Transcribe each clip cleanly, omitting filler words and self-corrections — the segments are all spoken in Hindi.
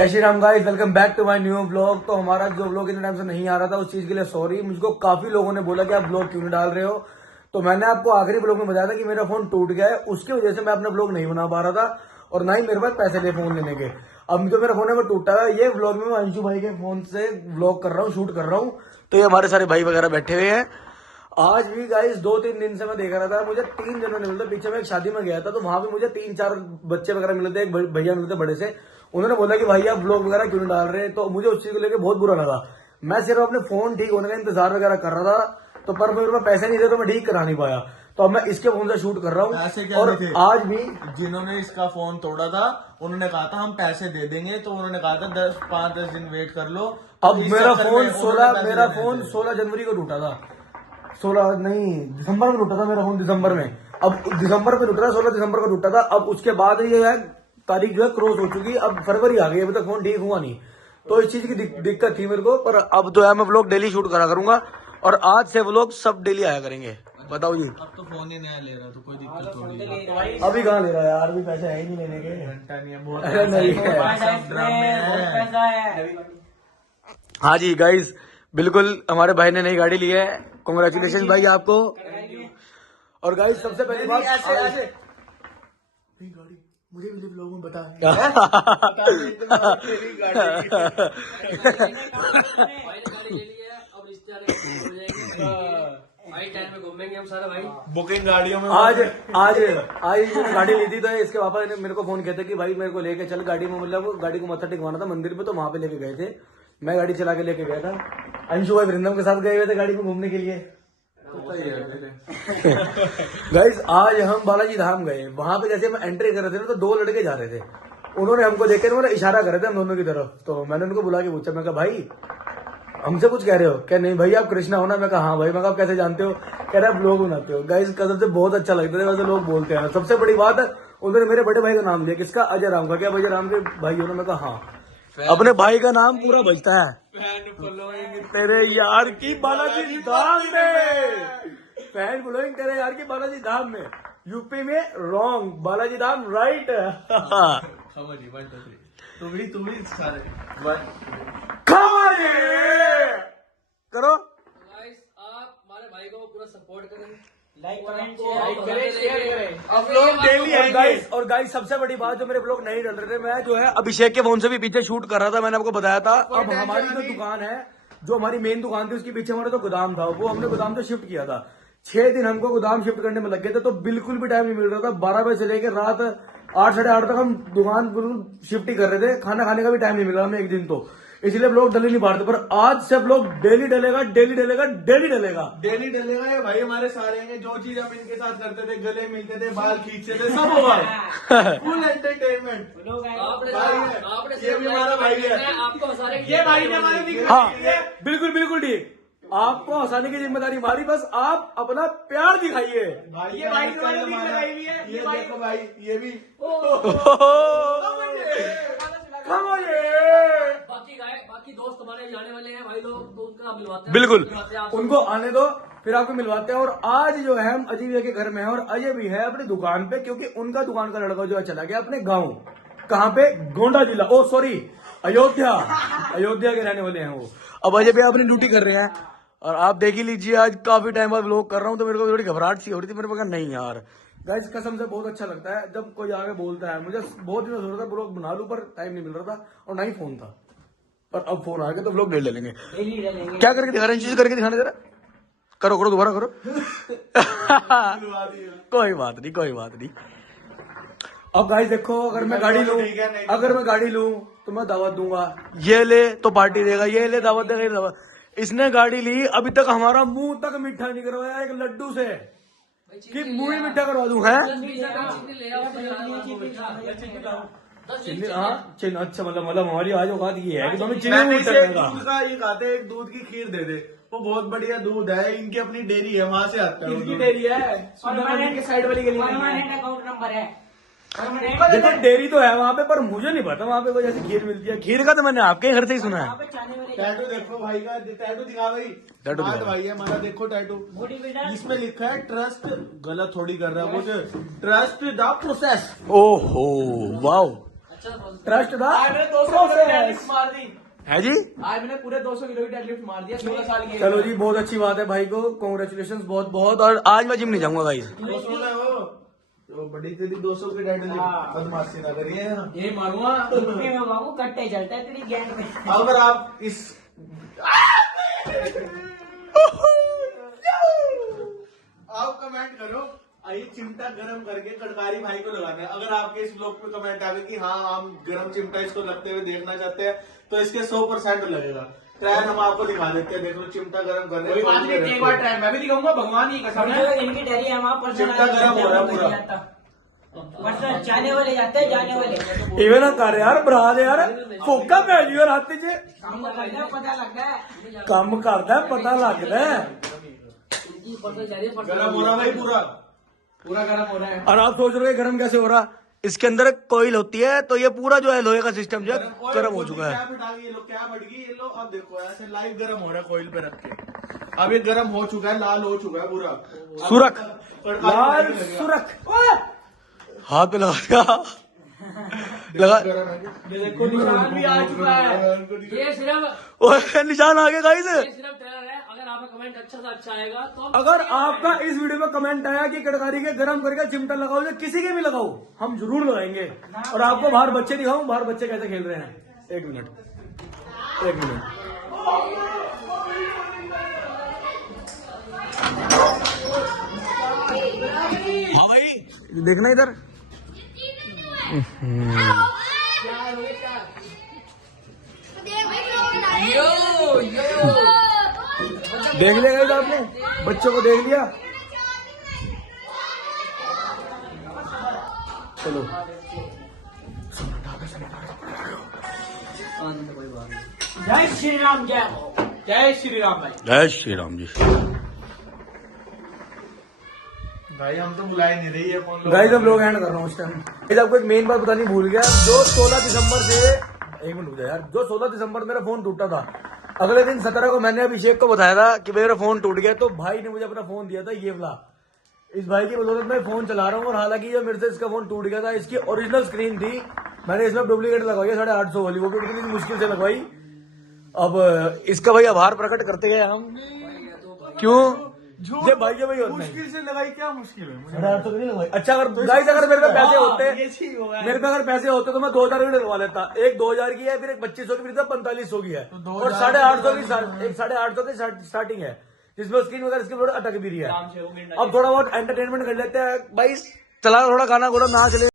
जय Shri Ram guys, welcome back to my new blog. तो हमारा जो ब्लॉग इतने टाइम से नहीं आ रहा था उस चीज के लिए सॉरी। मुझको काफी लोगों ने बोला कि आप ब्लॉग क्यों नहीं डाल रहे हो। तो मैंने आपको आखिरी ब्लॉग में बताया था कि मेरा फोन टूट गया है, उसकी वजह से मैं अपना ब्लॉग नहीं बना पा रहा था और ना ही मेरे पास पैसे थे फोन लेने के। अब जो मेरा फोन है वो टूटा है। ये ब्लॉग में मैं अंशु भाई के फोन से ब्लॉग कर रहा हूँ, शूट कर रहा हूँ। तो ये हमारे सारे भाई वगैरह बैठे हुए हैं। आज भी गाइस 2-3 दिन से मैं देख रहा था, मुझे 3 जनों ने मिलते। पीछे मैं एक शादी में गया था तो वहां भी मुझे 3-4 बच्चे वगैरह मिले थे, एक भैया मिले थे बड़े से। उन्होंने बोला कि भाई आप ब्लॉग वगैरह क्यों नहीं डाल रहे। तो मुझे उस चीज को लेकर बहुत बुरा लगा। मैं सिर्फ अपने फोन ठीक होने का इंतजार वगैरह कर रहा था, तो पर मेरे पास पैसे नहीं थे तो मैं ठीक करा नहीं पाया। तो अब मैं इसके फोन से शूट कर रहा हूँ। और आज भी जिन्होंने इसका फोन तोड़ा था उन्होंने कहा था हम पैसे दे देंगे, तो उन्होंने कहा था 5-10 दिन वेट कर लो। अब मेरा फोन 16 जनवरी को टूटा था। 16 नहीं, दिसंबर में टूटा था मेरा फोन, दिसंबर में। अब दिसंबर में टूटा था, 16 दिसंबर को टूटा था। अब उसके बाद ये है तारीख जो है क्रॉस हो चुकी। अब फरवरी आ गई, अभी तक फोन ठीक हुआ नहीं। तो इस चीज की दिक्कत थी मेरे को। पर अब तो है मैं व्लॉग डेली शूट करा करूंगा और आज से व्लॉग सब डेली आया करेंगे। बताओ जी। अब तो फोन ही नया ले रहा तो कोई दिक्कत थोड़ी है। अभी कहाँ ले रहा है यार, अभी पैसे है ही नहीं लेने के। घंटा नहीं है, बहुत अरे नहीं है। हाँ जी गाइस, बिल्कुल हमारे भाई ने नई गाड़ी ली है। कांग्रेचुलेशन भाई आपको। और गाइस सबसे पहली बात, ऐसे गाड़ी मुझे भी लोगों में बता। घूमेंगे हम सारे भाई बुकिंग गाड़ियों में। आज गाड़ी ली थी तो इसके पापा ने मेरे को फोन किया था कि भाई मेरे को लेके चल गाड़ी में, मतलब गाड़ी को मत्था टिकवाना था मंदिर पे, तो वहां पे लेके गए थे। मैं गाड़ी चला के लेके गया था। अंशु भाई वृंदम के साथ गए हुए थे गाड़ी में घूमने के लिए। गाइस आज हम बालाजी धाम गए। वहां पे जैसे हम एंट्री कर रहे थे ना तो 2 लड़के जा रहे थे। उन्होंने हमको देख के मतलब इशारा कर रहे थे हम दोनों की तरफ। तो मैंने उनको बुला के पूछा, मैं कहा भाई हमसे कुछ कह रहे हो क्या? नहीं भाई आप कृष्णा हो ना। मैं कहा हाँ भाई। मैं कहा आप कैसे जानते हो? कह रहे आप ब्लॉग बनाते हो। गाइस कसम से बहुत अच्छा लगता है वैसे लोग बोलते हैं। सबसे बड़ी बात है उन्होंने मेरे बड़े भाई का नाम लिया, किसका? अजय राम का। क्या अजय राम के भाई हो ना? मैं कहा हाँ। अपने भाई का नाम पूरा बजता है। तेरे यार की बालाजी धाम में, फैन फॉलोइंग तेरे यार की बालाजी धाम में। यूपी में रॉन्ग, बालाजी धाम राइट। तुम ही सारे करो। आप हमारे भाई को पूरा सपोर्ट करें, लाइक कमेंट शेयर करें। अब लोग डेली आएंगे। और गाइस सबसे बड़ी बात, जो मेरे ब्लॉग नहीं डल रहे थे, मैं जो है अभिषेक के फोन से भी पीछे शूट कर रहा था। मैंने आपको बताया था। अब हमारी जो दुकान है, जो हमारी मेन दुकान थी, उसके पीछे हमारा जो गोदाम था वो हमने गोदाम से शिफ्ट किया था। 6 दिन हमको गोदाम शिफ्ट करने में लग गए थे। तो बिल्कुल भी टाइम नहीं मिल रहा था। 12 बजे से लेकर रात 8-8:30 तक हम दुकान बिल्कुल शिफ्ट ही कर रहे थे। खाना खाने का भी टाइम नहीं मिल रहा हमें एक दिन, तो इसलिए ब्लॉग डल ही नहीं पा रहे थे। पर आज से ब्लॉग डेली डलेगा, डेली डलेगा, डेली डलेगा, डेली डलेगा। ये भाई हमारे सारे हैं, जो चीज हम इनके साथ करते थे, गले मिलते थे, बाल खींचते थे, सब होगा। Full entertainment. ये भी हमारा भाई है। आपको सारे ये भाई ने हमारे दिख हाँ बिल्कुल बिल्कुल ठीक। आपको हंसाने की जिम्मेदारी हमारी, बस आप अपना प्यार दिखाइए। ये भाई ने हमारे दिख लगाई हुई है। ये देखो भाई, ये भी बाकी दोस्त हमारे जाने वाले हैं भाई लोग, तो उनका मिलवाते हैं। बिल्कुल मिलवाते हैं आपसे। उनको आने दो, फिर आपको मिलवाते हैं। और आज जो है हम अजय भैया के घर में है और अजय भी है अपनी दुकान पे, क्योंकि उनका दुकान का लड़का जो है चला गया अपने गाँव। कहाँ पे? गोंडा जिला, ओ सॉरी अयोध्या के रहने वाले हैं वो। अब अजय भैया अपनी ड्यूटी कर रहे हैं। और आप देख ही लीजिए, आज काफी टाइम बाद व्लॉग कर रहा हूँ तो मेरे को थोड़ी घबराहट सी हो रही थी। मेरे को कहा नहीं यार गाइस कसम से बहुत अच्छा लगता है जब कोई आगे बोलता है। मुझे बहुत दिनों से हो रहा था ब्लॉग बना लूं, पर टाइम नहीं मिल रहा था और ना ही फोन था। पर अब फोन आ गया तो व्लॉग ले लेंगे। क्या करके दिखा रहे हैं? चीज करके दिखाने जरा। करो दोबारा करो। कोई बात नहीं, कोई बात नहीं। अब गाइस देखो, अगर मैं गाड़ी लूं तो मैं दावत दूंगा। ये ले तो पार्टी देगा, ये ले दावत देगा, ये दावत। इसने गाड़ी ली, अभी तक हमारा मुंह तक मीठा नहीं करवाया एक लड्डू से कि मुंह ही मीठा करवा दूं। है चिन्ह अच्छा, मतलब हमारी आज औकात ये है कि तुम्हें चीनी में मीठा करने का। दूध का ये खाते हैं, एक दूध की खीर दे दे, वो बहुत बढ़िया दूध है। इनकी अपनी डेयरी है, वहां से आता है। किसकी डेयरी है? के साइड वाली गली में अकाउंट नंबर है। देखो डेयरी तो है वहाँ पे, पर मुझे नहीं पता वहाँ पे कोई जैसी खीर मिलती है। खीर का तो मैंने आपके घर से ही सुना है। टैटू देखो भाई का, टैटू दिखा भाई। टैटू हाँ भाई है हमारा, देखो टैटू। इसमें लिखा है ट्रस्ट, गलत थोड़ी कर रहा है कुछ। Trust the process. ओहो वाओ, अच्छा ट्रस्ट था आज मैंने 200 किलो की डेडलिफ्ट मार दी। है जी। आज मैंने पूरे 200 किलो की डेडलिफ्ट मार दिया 16 साल की। चलो जी, बहुत अच्छी बात है भाई को, कॉन्ग्रेचुलेशन बहुत बहुत। और आज मैं जिम नहीं जाऊंगा गाइस। 200 ना हो तो बड़ी तेरी 200 की डेड बदमाशी ना करिए। ये मारूंगा में बाबू कट्टे चलता है तेरी गैंग में। अगर आप इस आप कमेंट करो आई चिमटा गरम करके कटकारी भाई को लगाना है। अगर आपके इस ब्लॉग पे कमेंट आवे कि हाँ हम गरम चिमटा इसको लगते हुए देखना चाहते हैं तो इसके 100% लगेगा। ट्रायल हम आपको दिखा देते हैं, देख लो चिमटा गरम कर रहे कोई बात नहीं, एक बार ट्राई मैं भी दिखाऊंगा, भगवान की कसम है। इनकी डरी है वहाँ पर चिमटा गरम हो रहा है पूरा। बस जाने वाले जाते हैं, जाने वाले इवे ना कर यार बरा दे यार, फोका पै जी यार हाथ च काम करना है, पता लगता है। काम करता है, पता लगता है। गरम हो रहा भाई पूरा। पूरा गर्म हो रहा है। और आप सोच रहे हो गरम कैसे हो रहा, इसके अंदर कोयल होती है तो ये पूरा जो है लोहे का सिस्टम जो है गर्म हो चुका है। क्या बढ़ा गई ये लोग, क्या बढ़ गई ये लोग। अब देखो ऐसे लाइव गरम हो रहा है कोयल पे रख के। अब ये गरम हो चुका है, लाल हो चुका है पूरा। सुरख कड़काई लाल लगेगा। सुरख हाथ पे लगा दिया लगा। गरम है। ये देखो निशान भी आ चुका है। ये सिर्फ ओए निशान आ गए गाइस। ये सिर्फ ट्रेलर है। अगर आपका कमेंट अच्छा से अच्छा आएगा तो अगर आपका इस वीडियो में कमेंट आया कि कड़कारी के गरम करके चिमटा लगाओ या किसी के भी लगाओ, हम जरूर लगाएंगे। और आपको बाहर बच्चे दिखाऊं, बाहर बच्चे कैसे खेल रहे हैं। एक मिनट हाँ भाई देखना इधर। देख लिया गाइस आपने, बच्चों को देख लिया। चलो जय श्री राम, जय हो। जय श्री राम भाई। जय श्री राम जी। भाई हम तो बुलाए नहीं रही है कौन लोग। गाइस अब लोग हैंड कर रहा हूँ इस टाइम। गाइस आपको एक मेन बात बतानी भूल गया, जो 16 दिसंबर से, एक मिनट रुक जा यार, जो 16 दिसंबर मेरा फोन टूटा था, अगले दिन 17 को मैंने अभिषेक को बताया था कि मेरा फोन टूट गया, तो भाई ने मुझे अपना फोन दिया था ये वाला। इस भाई की बदौलत मैं फोन चला रहा हूँ। और हालांकि जो मेरे से इसका फोन टूट गया था, इसकी ओरिजिनल स्क्रीन थी, मैंने इसमें डुप्लीकेट लगवाई है 850 वाली, वो भी कितनी मुश्किल से लगवाई। अब इसका भाई आभार प्रकट करते गए हम। क्यों ये भाई के भाई होते हैं। मुश्किल से लगाई, क्या मुश्किल है मुझे। 850 की नहीं लगवाई। अच्छा अगर गाइस अगर मेरे पे पैसे होते, ये ठीक होगा। मेरे पे अगर पैसे होते तो मैं 2000 की लगवा लेता। एक 2000 की है, फिर एक 2500 की, फिर 4500 की है, और 850 की, एक 850 की स्टार्टिंग है, जिसमें स्क्रीन वगैरह इसकी थोड़ा अटक भी रही है। आराम से वो मिनट अब थोड़ा बहुत एंटरटेनमेंट कर लेते हैं भाई, चला थोड़ा गाना गुड़ा नाच ले।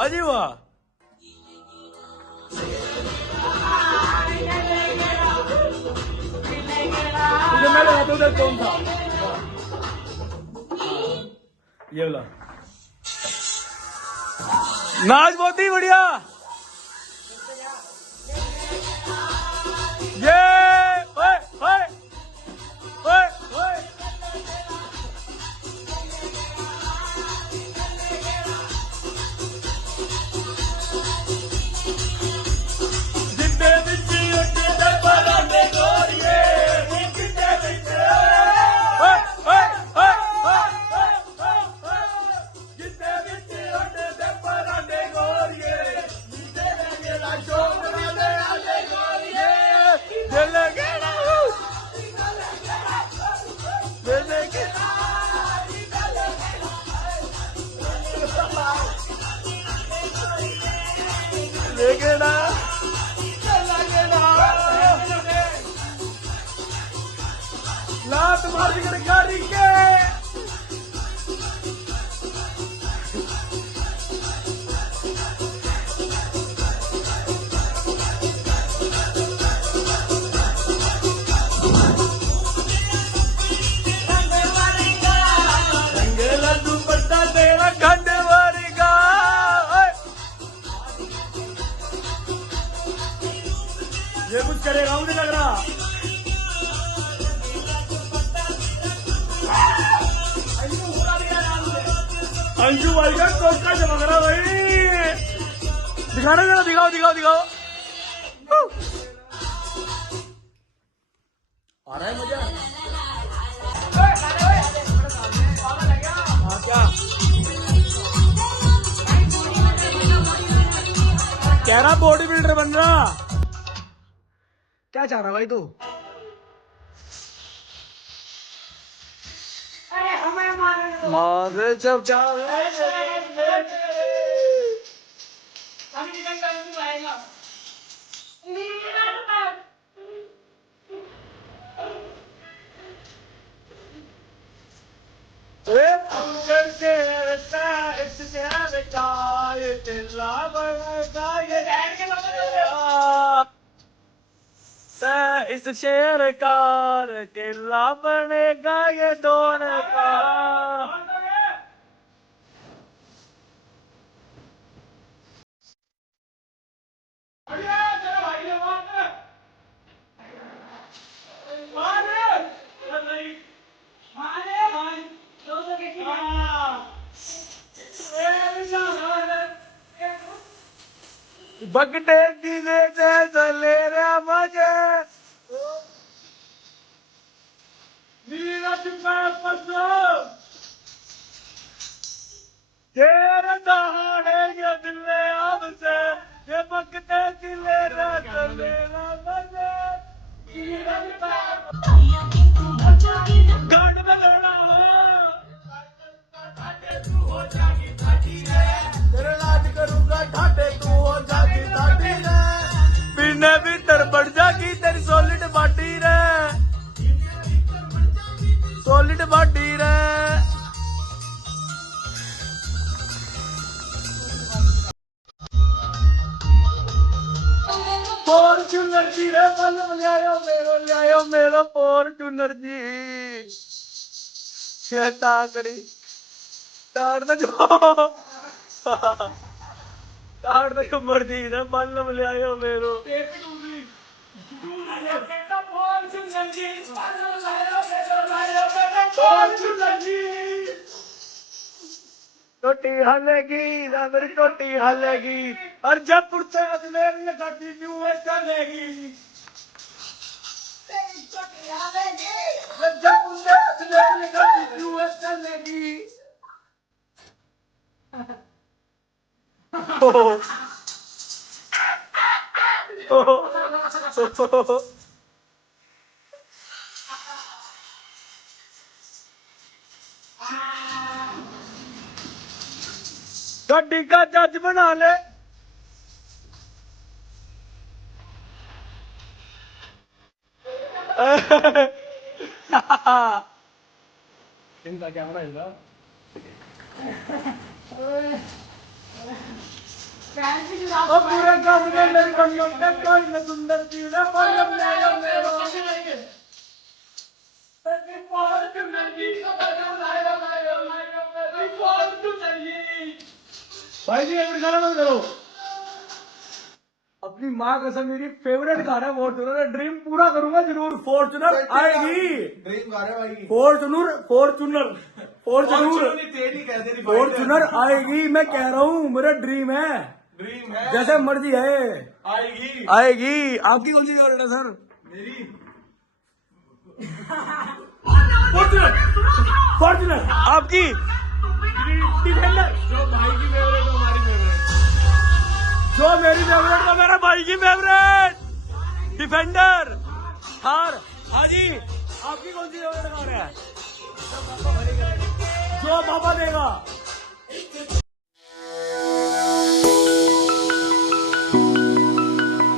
अजी वाह, मैं लगाता हूँ कौन था ये वाला। नाच बहुत ही बढ़िया। ये ओए ओए ओए ओए ये कुछ करेगा मुझे लग रहा। अंशु भाई का टोटका चमक रहा भाई। दिखाना जरा, दिखाओ दिखाओ दिखाओ। आ रहा है मजा। हाँ क्या कह रहा बॉडी बिल्डर बन रहा। क्या चाह रहा भाई तू? मारे जब इस शेर कार किला बनेगा ये दोनों का। बगटे दिले जैसे ले रहा मजे नीरज में फंसो तेरे दहाड़े ये दिले अब से ये बगटे दिले जैसे ले रहा मजे गाड़ में लड़ा हो तेरे लाज करूंगा ठाटे तू हो जागी ठाटी रे पीने भीतर बढ़ जागी तेरी सॉलिड बॉडी रे सॉलिड बॉडी रे। फॉर्च्यूनर जी रे मन ले आयो मेरो फॉर्च्यूनर जी कहता करी तार न जो तार न मर दी ना मालूम ले आयो मेरो टोटी हलेगी ना मेरी टोटी हलेगी और जब पुरते अजमेर में गाड़ी न्यू चलेगी जब पुरते अजमेर में गाड़ी न्यू चलेगी। गाड़ी का जज बना ले इनका कैमरा है पूरे काम के अंदर कोई न सुंदर चीज है भाई जी एक गाना मत करो। अपनी माँ कसम मेरी फेवरेट गाना है फॉर्चूनर। ड्रीम पूरा करूंगा जरूर। फॉर्चूनर आएगी। ड्रीम गा रहे भाई फॉर्चूनर फॉर्चूनर फॉर्चूनर फॉर्चूनर आएगी। मैं कह रहा हूँ मेरा ड्रीम है। ड्रीम है जैसे मर्जी है आएगी आएगी। आपकी कौन सी फेवरेट है सर? मेरी फॉर्चूनर। आपकी डिफेंडर। जो भाई की फेवरेट हो हमारी फेवरेट। जो मेरी फेवरेट तो मेरा भाई की फेवरेट डिफेंडर थार। हाजी आपकी कौन सी फेवरेट कार है? जो पापा देगा।